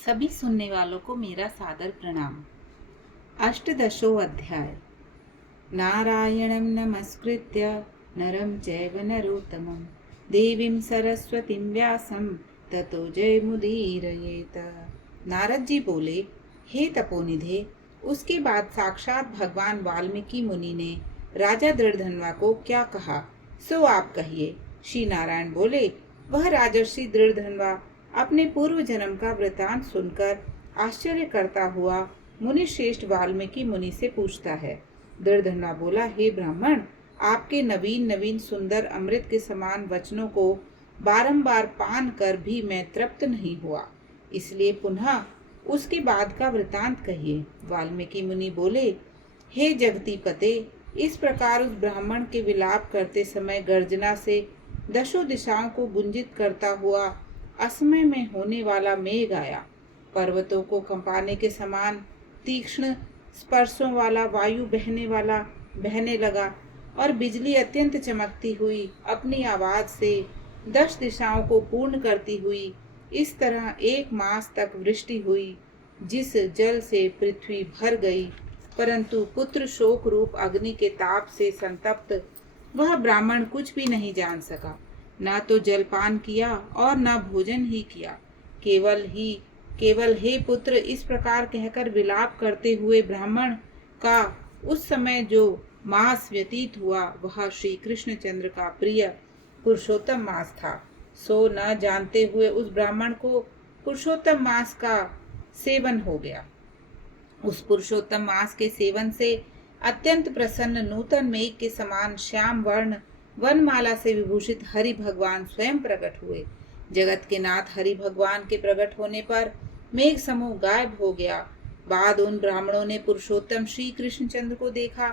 सभी सुनने वालों को मेरा सादर प्रणाम। अष्टदशो अध्याय। नारायणं नमस्कृत्य नरं चैव नरोत्तमं देवीं सरस्वतीं व्यासं ततो जयमुदीरयेत। नारद जी बोले, हे तपोनिधे, उसके बाद साक्षात भगवान वाल्मीकि मुनि ने राजा दृढ़धनवा को क्या कहा, सो आप कहिए। श्री नारायण बोले, वह राजर्षि दृढ़धनवा अपने पूर्व जन्म का वृतांत सुनकर आश्चर्य करता हुआ मुनि श्रेष्ठ वाल्मीकि मुनि से पूछता है। दृढ़धनवा बोला, हे ब्राह्मण, आपके नवीन नवीन सुंदर अमृत के समान वचनों को बारंबार पान कर भी मैं तृप्त नहीं हुआ, इसलिए पुनः उसके बाद का वृतांत कहिए। वाल्मीकि मुनि बोले, हे जगती पते, इस प्रकार उस ब्राह्मण के विलाप करते समय गर्जना से दशों दिशाओं को गुंजित करता हुआ असमय में होने वाला मेघ आया। पर्वतों को कंपाने के समान तीक्ष्ण स्पर्शों वाला वायु बहने लगा और बिजली अत्यंत चमकती हुई अपनी आवाज से 10 दिशाओं को पूर्ण करती हुई इस तरह 1 मास तक वृष्टि हुई, जिस जल से पृथ्वी भर गई। परंतु पुत्र शोक रूप अग्नि के ताप से संतप्त वह ब्राह्मण कुछ भी नहीं जान सका, न तो जलपान किया और न भोजन ही किया। केवल हे पुत्र, इस प्रकार कहकर विलाप करते हुए ब्राह्मण का उस समय जो मास व्यतीत हुआ वह श्री कृष्ण चंद्र का प्रिय पुरुषोत्तम मास था। सो न जानते हुए उस ब्राह्मण को पुरुषोत्तम मास का सेवन हो गया। उस पुरुषोत्तम मास के सेवन से अत्यंत प्रसन्न नूतन मेघ के समान श्याम वर्ण वनमाला से विभूषित हरि भगवान स्वयं प्रकट हुए। जगत के नाथ हरि भगवान के प्रकट होने पर मेघ समूह गायब हो गया। बाद उन ब्राह्मणों ने पुरुषोत्तम श्री कृष्णचंद्र को देखा।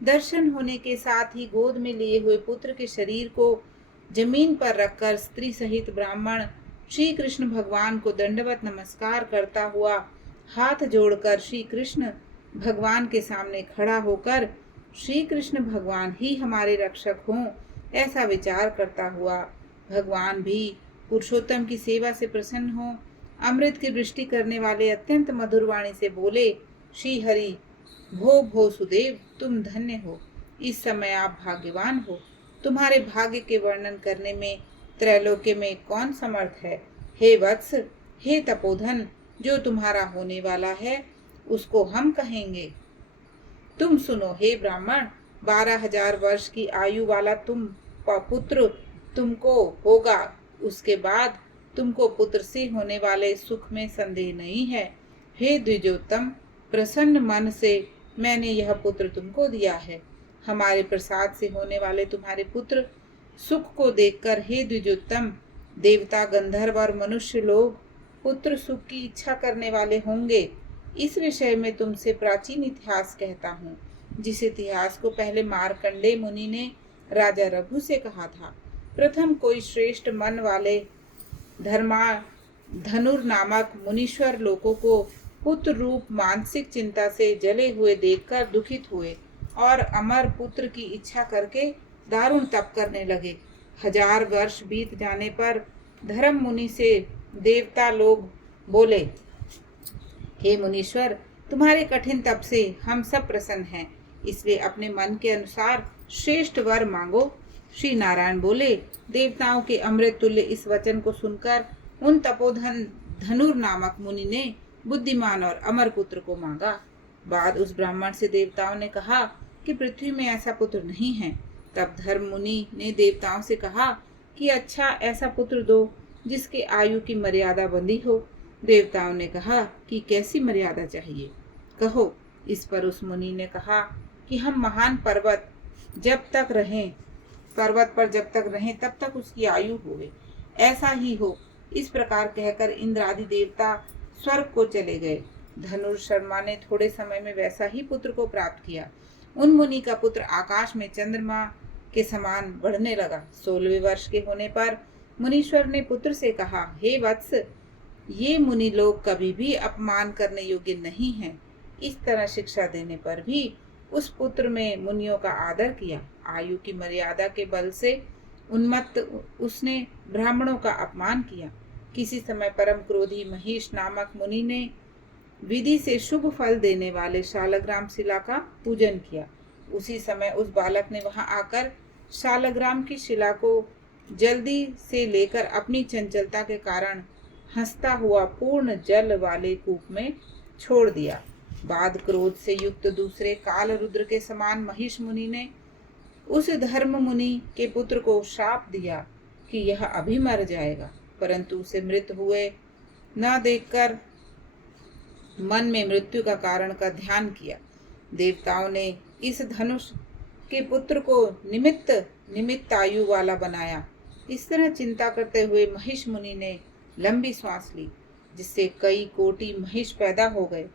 दर्शन होने के साथ ही गोद में लिए हुए पुत्र के शरीर को जमीन पर रखकर स्त्री सहित ब्राह्मण श्री कृष्ण भगवान को दंडवत नमस्कार करता हुआ हाथ जोड़कर श्री कृष्ण भगवान के सामने खड़ा होकर श्री कृष्ण भगवान ही हमारे रक्षक हों ऐसा विचार करता हुआ भगवान भी पुरुषोत्तम की सेवा से प्रसन्न हो अमृत की वृष्टि करने वाले अत्यंत मधुर वाणी से बोले, श्री हरि, भो सुदेव, तुम धन्य हो। इस समय आप भाग्यवान हो। तुम्हारे भाग्य के वर्णन करने में त्रैलोक्य में कौन समर्थ है। हे वत्स, हे तपोधन, जो तुम्हारा होने वाला है उसको हम कहेंगे। तुम सुनो हे ब्राह्मण, 12,000 वर्ष की आयु वाला तुम पुत्र तुमको होगा। उसके बाद तुमको पुत्र से होने वाले सुख में संदेह नहीं है। हे द्विजोत्तम, प्रसन्न मन से मैंने यह पुत्र तुमको दिया है। हमारे प्रसाद से होने वाले तुम्हारे पुत्र सुख को देखकर हे द्विजोत्तम, देवता, गंधर्व और मनुष्य लोग पुत्र सुख की इच्छा करने वाले होंगे। इस विषय में तुमसे प्राचीन इतिहास कहता हूँ, जिस इतिहास को पहले मार्कंडेय मुनि ने राजा रघु से कहा था। प्रथम कोई श्रेष्ठ मन वाले धनुर नामक मुनीश्वर लोगों को पुत्र रूप मानसिक चिंता से जले हुए देखकर दुखित हुए और अमर पुत्र की इच्छा करके दारुण तप करने लगे। 1000 वर्ष बीत जाने पर धर्म मुनि से देवता लोग बोले, हे मुनीश्वर, तुम्हारे कठिन तप से हम सब प्रसन्न हैं, इसलिए अपने मन के अनुसार श्रेष्ठ वर मांगो। श्री नारायण बोले, देवताओं के अमृत तुल्य इस वचन को सुनकर उन तपोधन धनुर नामक मुनि ने बुद्धिमान और अमर पुत्र को मांगा। बाद उस ब्राह्मण से देवताओं ने कहा कि पृथ्वी में ऐसा पुत्र नहीं है। तब धर्म मुनि ने देवताओं से कहा कि अच्छा ऐसा पुत्र दो जिसके आयु की मर्यादा बंधी हो। देवताओं ने कहा कि कैसी मर्यादा चाहिए, कहो। इस पर उस मुनि ने कहा कि हम महान पर्वत पर जब तक रहें तब तक उसकी आयु होवे, ऐसा ही हो। इस प्रकार कहकर इंद्र आदि देवता स्वर्ग को चले गए। धनुर शर्मा ने थोड़े समय में वैसा ही पुत्र को प्राप्त किया। उन मुनि का पुत्र आकाश में चंद्रमा के समान बढ़ने लगा। 16वें वर्ष के होने पर मुनीश्वर ने पुत्र से कहा, हे वत्स, ये मुनि लोग कभी भी अपमान करने योग्य नहीं हैं। इस तरह शिक्षा देने पर भी उस पुत्र में मुनियों का आदर किया। आयु की मर्यादा के बल से उन्मत्त उसने ब्राह्मणों का अपमान किया। किसी समय परम क्रोधी महिष नामक मुनि ने विधि से शुभ फल देने वाले शालग्राम शिला का पूजन किया। उसी समय उस बालक ने वहां आकर शालग्राम की शिला को जल्दी से लेकर अपनी चंचलता के कारण हंसता हुआ पूर्ण जल वाले कूप में छोड़ दिया। बाद क्रोध से युक्त दूसरे काल रुद्र के समान महिष मुनि ने उस धर्म मुनि के पुत्र को श्राप दिया कि यह अभी मर जाएगा, परंतु उसे मृत हुए न देखकर मन में मृत्यु का कारण का ध्यान किया। देवताओं ने इस धनुष के पुत्र को निमित्त आयु वाला बनाया। इस तरह चिंता करते हुए महिष मुनि ने लंबी सांस ली, जिससे कई कोटि महिष पैदा हो गए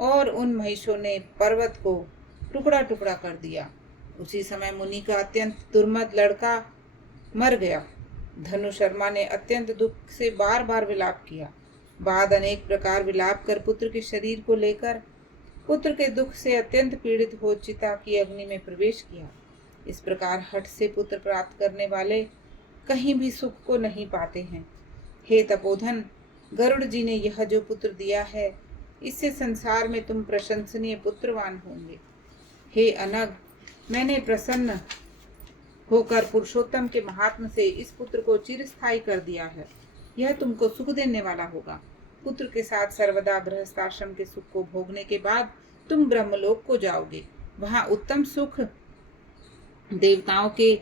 और उन महिषों ने पर्वत को टुकड़ा टुकड़ा कर दिया। उसी समय मुनि का अत्यंत दुर्मद लड़का मर गया। धनुशर्मा ने अत्यंत दुख से बार बार विलाप किया। बाद अनेक प्रकार विलाप कर पुत्र के शरीर को लेकर पुत्र के दुख से अत्यंत पीड़ित हो चिता की अग्नि में प्रवेश किया। इस प्रकार हठ से पुत्र प्राप्त करने वाले कहीं भी सुख को नहीं पाते हैं। हे तपोधन, गरुड़ जी ने यह जो पुत्र दिया है, इससे संसार में तुम प्रशंसनीय पुत्रवान होंगे। हे अनग, मैंने प्रसन्न होकर पुरुषोत्तम के महात्म से इस पुत्र को चिरस्थायी कर दिया है। यह तुमको सुख देने वाला होगा। पुत्र के साथ सर्वदा गृहस्थाश्रम के सुख को भोगने के बाद तुम ब्रह्मलोक को जाओगे। वहां उत्तम सुख देवताओं के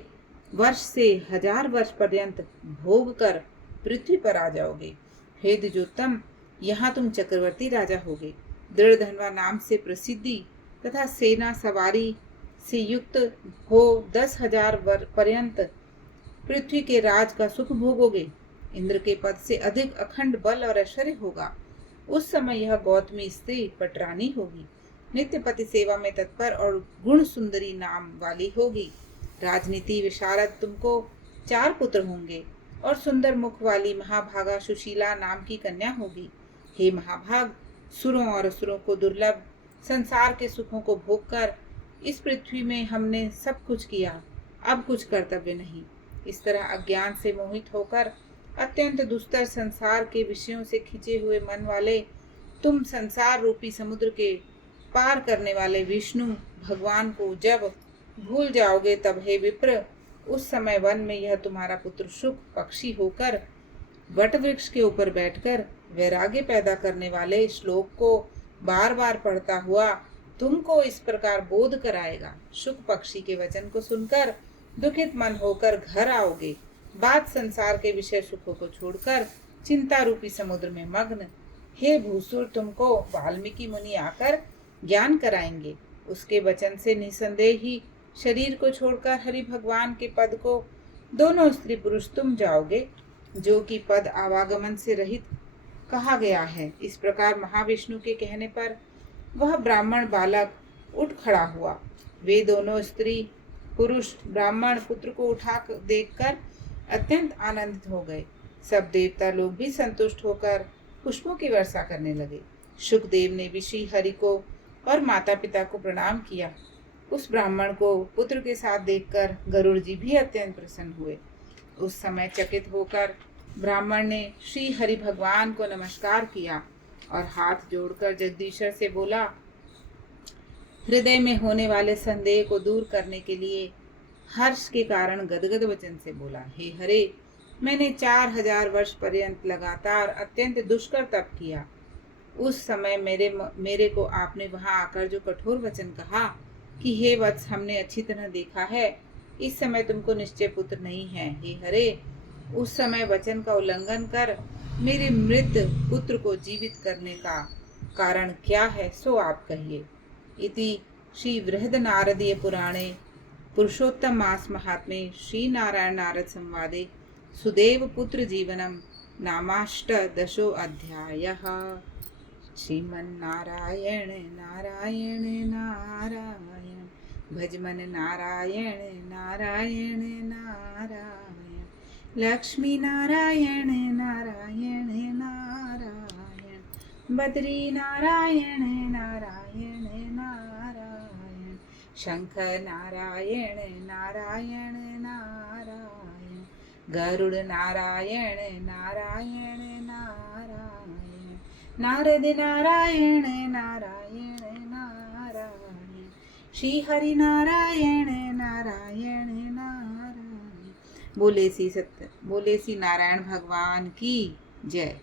वर्ष से 1000 वर्ष पर्यंत भोग कर पृथ्वी पर आ जाओगे। हे द्विजोत्तम, यहाँ तुम चक्रवर्ती राजा होगे। दृढ़ धनवा नाम से प्रसिद्धि तथा सेना सवारी से युक्त हो 10,000 वर्ष पर्यंत पृथ्वी के राज का सुख भोगोगे। इंद्र के पद से अधिक अखंड बल और ऐश्वर्य होगा। उस समय यह गौतमी स्त्री पटरानी होगी। नित्य पति सेवा में तत्पर और गुण सुंदरी नाम वाली होगी। राजनीति विशारद तुमको 4 पुत्र होंगे और सुंदर मुख वाली महाभागा सुशीला नाम की कन्या होगी। हे महाभाग, सुरों और असुरों को दुर्लभ संसार के सुखों को भोग कर इस पृथ्वी में हमने सब कुछ किया, अब कुछ कर्तव्य नहीं। इस तरह अज्ञान से मोहित होकर अत्यंत दुस्तर संसार के विषयों से खिंचे हुए मन वाले तुम संसार रूपी समुद्र के पार करने वाले विष्णु भगवान को जब भूल जाओगे, तब हे विप्र, उस समय वन में यह तुम्हारा पुत्र शुक पक्षी होकर वट वृक्ष के ऊपर बैठकर वैराग्य पैदा करने वाले श्लोक को बार बार पढ़ता हुआ तुमको इस प्रकार बोध कराएगा। शुक पक्षी के वचन को सुनकर दुखित मन होकर घर आओगे। बाद संसार के विषय सुखों को छोड़कर चिंता रूपी समुद्र में मग्न हे भूसुर तुमको वाल्मीकि मुनि आकर ज्ञान कराएंगे। उसके वचन से निसंदेह ही शरीर को छोड़कर हरि भगवान के पद को दोनों स्त्री पुरुष तुम जाओगे, जो कि पद आवागमन से रहित कहा गया है। इस प्रकार महाविष्णु के कहने पर वह ब्राह्मण बालक उठ खड़ा हुआ। वे दोनों स्त्री पुरुष ब्राह्मण पुत्र को उठा देखकर अत्यंत आनंदित हो गए। सब देवता लोग भी संतुष्ट होकर पुष्पों की वर्षा करने लगे। शुकदेव ने भी श्री हरि को और माता पिता को प्रणाम किया। उस ब्राह्मण को पुत्र के साथ देखकर गरुड़ जी भी अत्यंत प्रसन्न हुए। उस समय चकित होकर ब्राह्मण ने श्री हरि भगवान को नमस्कार किया और हाथ जोड़कर जगदीश्वर से बोला, हृदय में होने वाले संदेह को दूर करने के लिए हर्ष के कारण गदगद वचन से बोला, हे हरे, मैंने 4000 वर्ष पर्यंत लगातार अत्यंत दुष्कर तप किया। उस समय मेरे को आपने वहां आकर जो कठोर वचन कहा कि हे वत्स, हमने अच्छी तरह देखा है, इस समय तुमको निश्चय पुत्र नहीं है। हे हरे, उस समय वचन का उल्लंघन कर मेरे मृत पुत्र को जीवित करने का कारण क्या है, सो आप कहिए। इति श्री बृहद नारदीय पुराणे पुरुषोत्तम मास महात्म्ये श्री नारायण नारद संवादे सुदेव पुत्र जीवनम नामाष्टदशो अध्यायः। श्रीमन्नारायण नारायण नारायण भजमन नारायण नारायण नारायण लक्ष्मी नारायण नारायण नारायण बद्री नारायण नारायण नारायण शंख नारायण नारायण नारायण गरुड़ नारायण नारायण नारद नारायण नारायण नारायण, श्री हरि नारायण नारायण नारायण। बोले श्री नारायण भगवान की जय।